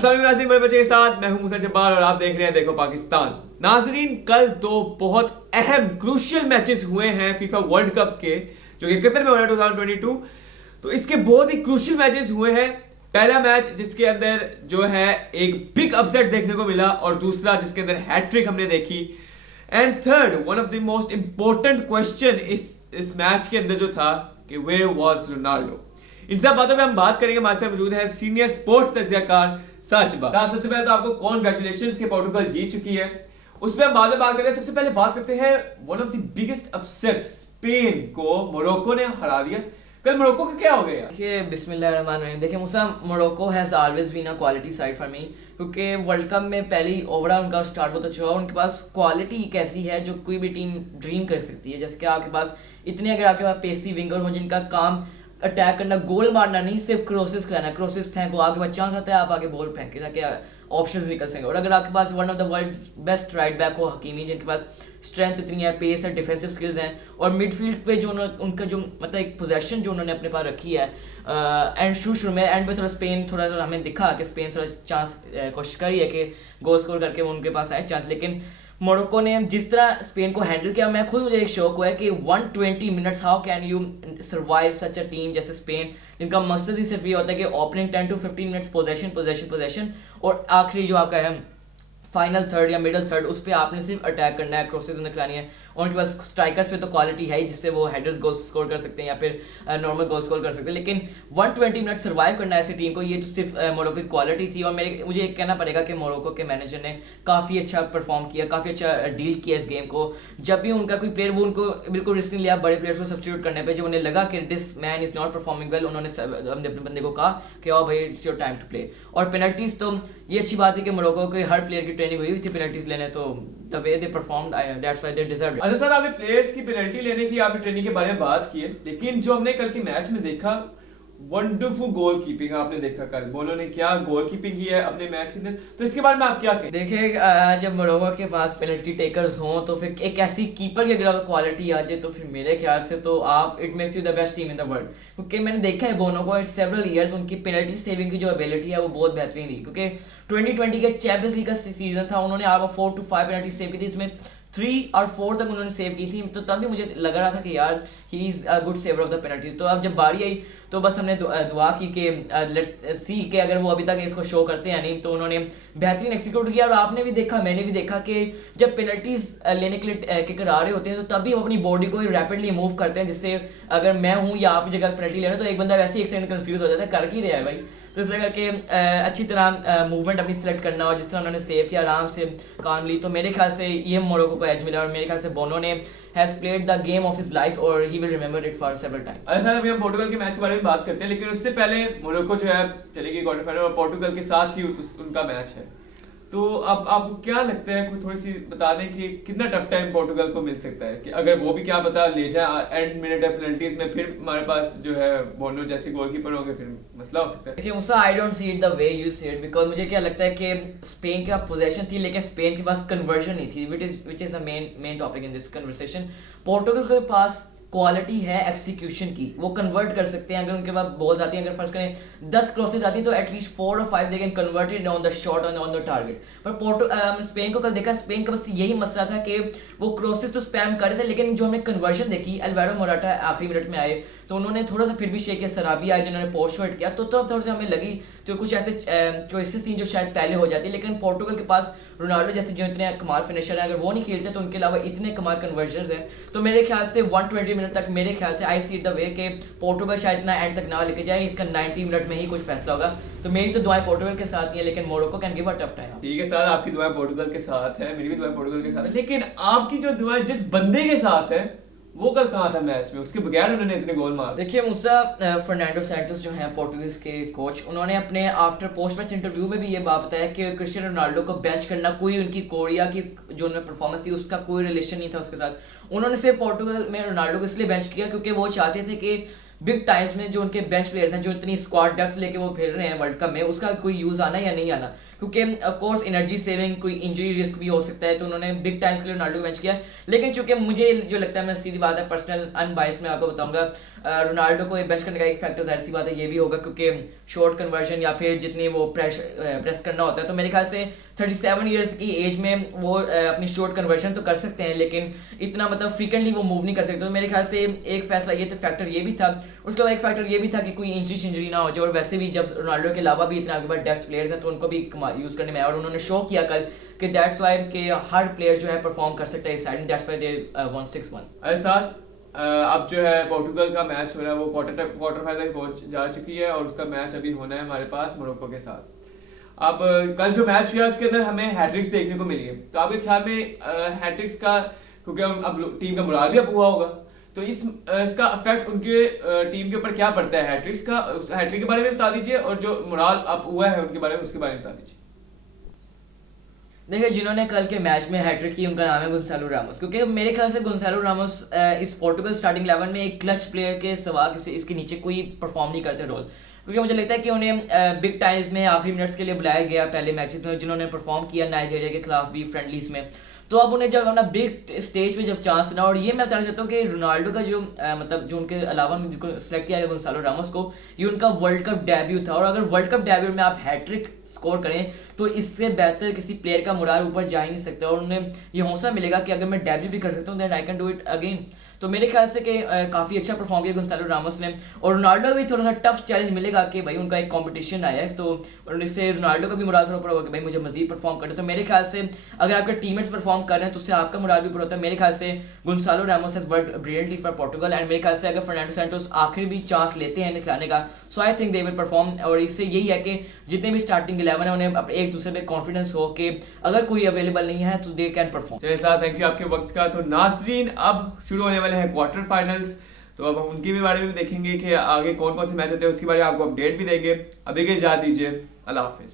अस्सलाम वालेकुम नाज़रीन, बड़े बच्चे के साथ मैं हूं मूसा जब्बार और आप देख रहे हैं देखो पाकिस्तान। नाज़रीन, कल दो बहुत अहम क्रूशियल मैचेस हुए हैं फीफा वर्ल्ड कप के, जो कि कतर में हो रहा है 2022। तो इसके बहुत ही क्रूशियल मैचेस हुए हैं। पहला मैच जिसके अंदर जो है एक बिग अपसेट देखने को मिला, और दूसरा जिसके अंदर हैट्रिक हमने देखी। And third, one of the most important question इस मैच के अंदर जो था कि वेयर वाज रोनाल्डो। इन सब बातों पे हम बात करेंगे। हमारे साथ मौजूद है सीनियर स्पोर्ट्स तज्जियाकार साजिबा। सबसे पहले तो आपको कॉन्ग्रेचुलेशंस के पोर्टुगल जीत चुकी है, उस पर हम बाद में बात करेंगे। सबसे पहले बात करते हैं one of the biggest upset, Spain को मोरक्को ने हरा दिया। कल मोरक्को का क्या हो गया? देखिए बिस्मिल्लाहिर्रहमानिर्रहीम। देखिए Moosa, Morocco has always been a quality side for me, क्योंकि वर्ल्ड कप में पहली ओवरऑल उनका स्टार्ट बहुत अच्छा हुआ। उनके पास क्वालिटी एक ऐसी है जो कोई भी टीम ड्रीम कर सकती है। जैसे कि आपके पास इतने, अगर आपके पास पेसी विंगर हो जिनका काम अटैक करना, गोल मारना नहीं, सिर्फ क्रॉसेस खिलाना, क्रॉसेस फेंको, आपके पास चांस आता है आप आगे बॉल फेंके ताकि ऑप्शंस निकल सकें। और अगर आपके पास one of the world best right back हो हकीमी, जिनके पास स्ट्रेंथ इतनी है, पेस है, डिफेंसिव स्किल्स हैं, और मिडफील्ड पे जो उनका जो मतलब एक पोजेशन जो उन्होंने अपने पास रखी है, एंड शुरू में एंड पे थोड़ा स्पेन थोड़ा हमें दिखा कि स्पेन थोड़ा चांस कोशिश करी है कि गोल स्कोर करके वो उनके पास आए चांस, लेकिन मोरक्को ने जिस तरह स्पेन को हैंडल किया, मैं खुद मुझे एक शौक हुआ है कि 120 minutes how can you survive such a team जैसे स्पेन, जिनका मकसद ही सिर्फ ये होता है कि ओपनिंग 10 to 15 मिनट्स पोजेशन और आखिरी जो आपका है फाइनल थर्ड या मिडल थर्ड, उस पर आपने सिर्फ अटैक करना है, क्रॉसेज उन्हें खिलानी है। और उनके पास स्ट्राइकर्स पे तो क्वालिटी है ही, जिससे वो हेडर्स गोल स्कोर कर सकते हैं या फिर नॉर्मल गोल स्कोर कर सकते हैं। लेकिन 120 मिनट सर्वाइव करना है ऐसी टीम को, ये तो सिर्फ मोरक्को की क्वालिटी थी। और मुझे एक कहना पड़ेगा कि मोरक्को के मैनेजर ने काफ़ी अच्छा परफॉर्म किया, काफ़ी अच्छा डील किया इस गेम को। जब भी उनका कोई प्लेयर, वो उनको बिल्कुल रिस्क नहीं लिया बड़े प्लेयर्स को सब्स्टिट्यूट करने पर। जब उन्हें लगा कि this man is not performing well, उन्होंने अपने बंदे को कहा कि आओ भाई, it's your time to play. और पेनल्टीज तो ये अच्छी बात है कि मोरक्को के हर प्लेयर की ट्रेनिंग हुई थी पेनल्टीज लेने, तो the way they performed, that's why they deserve it. अच्छा सर, आपने प्लेयर्स की पेनल्टी लेने की, आपने ट्रेनिंग के बारे में बात की है, लेकिन जो हमने कल के मैच में देखा, वंडरफुल गोल कीपिंग आपने देखा कल। बोलो ने क्या गोल कीपिंग की है अपने मैच के अंदर, तो इसके बारे में आप क्या कहें? देखिए, जब मोरक्को के पास पेनल्टी टेकर्स हों तो फिर एक ऐसी कीपर की अगर क्वालिटी आ जाए तो फिर मेरे ख्याल से तो आप it makes you the best team in the world. क्योंकि मैंने देखा है बोनो को सेवरल ईयर्स, उनकी पेनल्टी सेविंग की जो एबिलिटी है वो बहुत बेहतरीन रही। क्योंकि 2020 के चैंपियंस लीग का सीजन था, उन्होंने आप 4 to 5 पेनल्टी सेव की थी, इसमें 3 और 4 तक उन्होंने सेव की थी। तो तब भी मुझे लग रहा था कि यार he is a good saver of the penalty. तो अब जब बारी आई तो बस हमने दुआ की कि लेट्स सी कि अगर वो अभी तक इसको शो करते हैं नहीं, तो उन्होंने बेहतरीन एक्सिक्यूट किया। और आपने भी देखा, मैंने भी देखा कि जब पेनल्टीज लेने के लिए किकर आ रहे होते हैं तो तभी वो अपनी बॉडी को रैपिडली मूव करते हैं, जिससे अगर मैं हूँ या आप जगह पेनल्टी ले रहे हो तो एक बंदा वैसे ही एक सेकंड कंफ्यूज हो जाता है, कर ही रहा है भाई। तो इसलिए करके अच्छी तरह मूवमेंट अपनी सिलेक्ट करना, और जिस तरह उन्होंने सेव किया आराम से कामली, तो मेरे ख्याल से ये मोरक्को को एज मिला। और मेरे ख्याल से बोनो ने has played the game of his life और he will remember it for several time. अच्छा, अभी हम पोर्टुगल के मैच के बारे में बात करते हैं, लेकिन उससे पहले मोरक्को जो है चलेगी क्वार्टर फाइनल, और पोर्टुगल के साथ ही उनका मैच है। तो अब आपको क्या लगता है, कोई थोड़ी सी बता दें कि कितना टफ टाइम पोर्टुगल को मिल सकता है, कि अगर वो भी क्या पता ले जाए एंड मिनट पेनल्टीज में, फिर हमारे पास जो है बोनो जैसे गोलकीपर होंगे, फिर मसला हो सकता है। देखिए Moosa, I don't see it the way you see it, because मुझे क्या लगता है कि स्पेन के पास पोजेशन थी लेकिन स्पेन के पास कन्वर्जन नहीं थी, which is a main topic in this conversation. Portugal के पास क्वालिटी है एक्सिक्यूशन की, वो कन्वर्ट कर सकते हैं। अगर उनके पास बॉल्स आती हैं, अगर फर्स्ट करें 10 क्रॉसेज आती हैं तो at least 4 or 5 they can converted on the shot on the target. पर स्पेन को कल देखा, स्पेन का बस यही मसला था कि वो क्रॉसेज तो स्पैम कर रहे थे, लेकिन जो हमें कन्वर्जन देखी, अल्वारो मोराटा आखिरी मिनट में आए तो उन्होंने थोड़ा सा फिर भी शेख सराबी आए जिन्होंने पोस्ट शॉट किया, तो तब थोड़ा सा हमें लगी तो कुछ ऐसे चॉइसेस थी जो शायद पहले हो जाती। लेकिन पोर्टुगल के पास रोनाल्डो जैसे जो इतने कमाल फिनिशर हैं, अगर वो नहीं खेलते तो उनके अलावा इतने कमाल कन्वर्जन हैं। तो मेरे ख्याल से 120 मिनट तक मेरे ख्याल से आई सी द वे कि पोर्टुगल शायद इतना एंड तक ना लेके जाए, इसका 90 मिनट में ही कुछ फैसला होगा। तो मेरी तो दुआएं पोर्टुगल के साथ ही है, लेकिन Morocco can give a tough time. ठीक है सर, आपकी दुआएं पोर्टुगल के साथ है, मेरी भी दुआएं पोर्टुगल के साथ है, लेकिन आपकी जो दुआएं जिस बंदे के साथ है वो कल कहाँ था मैच में, उसके बगैर उन्होंने इतने गोल मारे। देखिए मूसा, फर्नांडो सैंटोस जो हैं पोर्टुगीज के कोच, उन्होंने अपने आफ्टर पोस्ट मैच इंटरव्यू में भी ये बात बताया कि क्रिस्टियानो रोनाल्डो को बेंच करना कोई उनकी कोरिया की जो उनमें परफॉर्मेंस थी उसका कोई रिलेशन नहीं था उसके साथ। उन्होंने सिर्फ पोर्टुगल में रोनाल्डो को इसलिए बेंच किया क्योंकि वो चाहते थे कि बिग टाइम्स में जो उनके बेंच प्लेयर्स हैं, जो इतनी स्क्वाड डेप्थ लेके वो खेल रहे हैं वर्ल्ड कप में, उसका कोई यूज आना या नहीं आना, क्योंकि ऑफ कोर्स एनर्जी सेविंग, कोई इंजरी रिस्क भी हो सकता है, तो उन्होंने बिग टाइम्स के लिए रोनाल्डो को बेंच किया। लेकिन चूंकि मुझे जो लगता है, मैं सीधी बात है पर्सनल अनबाइस्ड में आपको बताऊंगा, रोनाल्डो को बेंच करने का एक फैक्टर जाहिर सी बात है ये भी होगा, क्योंकि शॉर्ट कन्वर्जन या फिर जितनी वो प्रेस करना होता है, तो मेरे ख्याल से 37 ईयर्स की एज में वो अपनी शॉर्ट कन्वर्जन तो कर सकते हैं, लेकिन इतना मतलब फ्रीक्वेंटली वो मूव नहीं कर सकते। तो मेरे ख्याल से एक फैसला ये फैक्टर ये भी था। उसके बाद एक फैक्टर ये भी था कि कोई इंजरी ना हो जाए, और वैसे भी जब रोनाल्डो के अलावा भी इतना आगे बाद डेप्थ प्लेयर्स हैं, तो उनको भी यूज़ करने में आया, और उन्होंने शो किया कल कि दैट्स वाई कि हर प्लेयर जो है परफॉर्म कर सकता है इस side, that's why they one 6-1। ऐसा अब जो है पोर्टुगल का मैच हो रहा है, वो क्वार्टर फाइनल तक पहुंच जा चुकी है, और उसका मैच अभी होना है हमारे पास मोरक्को के साथ। अब कल जो मैच हुआ उसके अंदर हमें हैट्रिक्स देखने को मिली है, तो आपके ख्याल में हैट्रिक्स का, क्योंकि अब टीम का मोराल भी अप हुआ होगा, तो इसका इफेक्ट उनके टीम के ऊपर क्या पड़ता है हैट्रिक्स का, उस हैट्रिक के बारे में बता दीजिए, और जो मोराल अप हुआ है उनके बारे में, उसके बारे में बता दीजिए। देखिए, जिन्होंने कल के मैच में हैट्रिक की उनका नाम है गोंसालो रामोस, क्योंकि मेरे ख्याल से गोंसालो रामोस इस पोर्टुगल स्टार्टिंग 11 में एक क्लच प्लेयर के सिवा इसके नीचे कोई परफॉर्म नहीं करते रोल, क्योंकि मुझे लगता है कि उन्हें बिग टाइम्स में आखिरी मिनट्स के लिए बुलाया गया पहले मैचेस में, जिन्होंने परफॉर्म किया नाइजीरिया के खिलाफ भी फ्रेंडलीज में, तो अब उन्हें जब अपना बिग स्टेज पे जब चांस ना, और ये मैं बताना चाहता हूँ कि रोनाल्डो का जो मतलब जो उनके अलावा जिनको सेलेक्ट किया गया गोंसालो रामोस को, ये उनका वर्ल्ड कप डेब्यू था, और अगर वर्ल्ड कप डेब्यू में आप हैट्रिक स्कोर करें तो इससे बेहतर किसी प्लेयर का मोराल ऊपर जा ही नहीं सकता, और उन्हें ये हौसला मिलेगा कि अगर मैं डेब्यू भी कर सकता हूँ then I can do it again. तो मेरे ख्याल से कि काफ़ी अच्छा परफॉर्म किया गोंसालो रामोस ने, और रोनाल्डो को भी थोड़ा सा टफ चैलेंज मिलेगा कि भाई उनका एक कंपटीशन आया है, तो इससे रोनाल्डो का भी मोराल थोड़ा ऊपर होगा कि भाई मुझे मजीद परफॉर्म करना है। तो मेरे ख्याल से अगर आपके टीममेट्स परफॉर्म कर रहे हैं तो उससे आपका मोराल भी ऊपर होता है। मेरे ख्याल से Goncalo Ramos has worked brilliantly for Portugal, and मेरे ख्याल से अगर फर्नांडो सैंटोस आखिर भी चांस लेते हैं खिलाने का, so I think they will perform, और इससे यही है कि जितने भी स्टार्टिंग 11 है उन्हें एक दूसरे पे कॉन्फिडेंस हो कि अगर कोई अवेलेबल नहीं है तो दे कैन परफॉर्म। जैसा थैंक यू आपके वक्त का। तो नाजरीन, अब शुरू होने वाले हैं क्वार्टर फाइनल्स, तो अब हम उनके भी बारे में देखेंगे कि आगे कौन कौन से मैच होते हैं, उसके बारे में आपको अपडेट भी देंगे। अभी के इजाज़त दीजिए, अल्लाह हाफिज़।